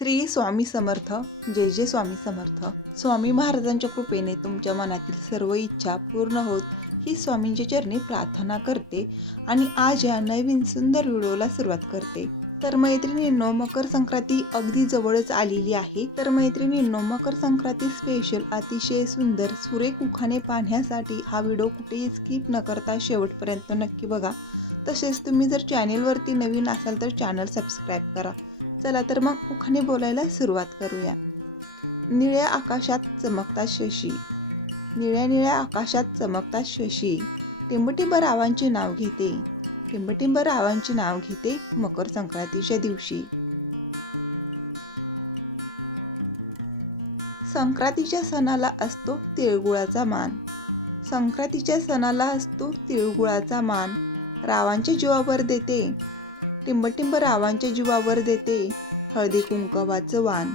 श्री स्वामी समर्थ. जय जय स्वामी समर्थ. स्वामी महाराजांच्या कृपेने तुमच्या मनातील सर्व इच्छा पूर्ण होत ही स्वामींच्या चरणी प्रार्थना करते आणि आज या नवीन सुंदर व्हिडिओला सुरुवात करते. तर मैत्रिणींनो, मकर संक्रांती अगदी जवळच आलेली आहे. तर मैत्रिणींनो, मकर संक्रांती स्पेशल अतिशय सुंदर सुरेख उखाणे पाहण्यासाठी हा व्हिडिओ कुठेही स्किप न करता शेवटपर्यंत नक्की बघा. तसेच तुम्ही जर चॅनेलवरती नवीन असाल तर चॅनल सबस्क्राईब करा. चला तर मग उखाणे बोलायला सुरुवात करूया. निळ्या आकाशात चमकता शशी, निळ्या निळ्या आकाशात चमकता शशी, टिंबटिंब रावांचे नाव घेते, टिंबटिंब रावांचे नाव घेते मकर संक्रांतीच्या दिवशी. संक्रांतीच्या सणाला असतो तिळगुळाचा मान, संक्रांतीच्या सणाला असतो तिळगुळाचा मान, रावांच्या जीवावर देते, टिंबटिंब रावांच्या जीवावर देते हळदी कुंकवाचं वाण.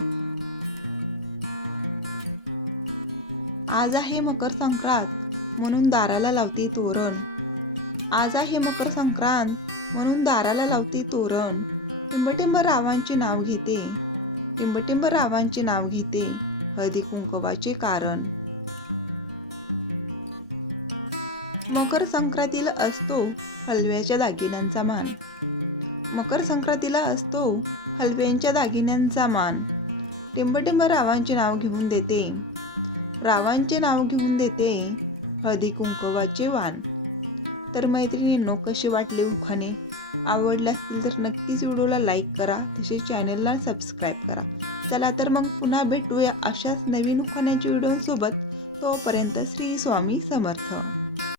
आज आहे मकर संक्रांत म्हणून दाराला लावते तोरण, आज आहे मकर संक्रांत म्हणून दाराला लावते तोरण, टिंबटिंब रावांचे नाव घेते, टिंबटिंब रावांचे नाव घेते हळदी कुंकवाचे कारण. मकर संक्रांतीला असतो हलव्याच्या दागिन्यांचा मान, मकर संक्रांतीला असतो हलव्यांच्या दागिन्यांचा मान, टिंबटिंब रावांचे नाव घेऊन देते, रावांचे नाव घेऊन देते हळदी कुंकवाचे वाण. तर मैत्रिणींनो, कसे वाटले उखाणे? आवडले असतील तर नक्कीच व्हिडिओला लाईक करा, तसेच चॅनलला सबस्क्राईब करा. चला तर मग पुन्हा भेटूया अशाच नवीन उखाण्याच्या व्हिडिओसोबत. तोपर्यंत श्री स्वामी समर्थ.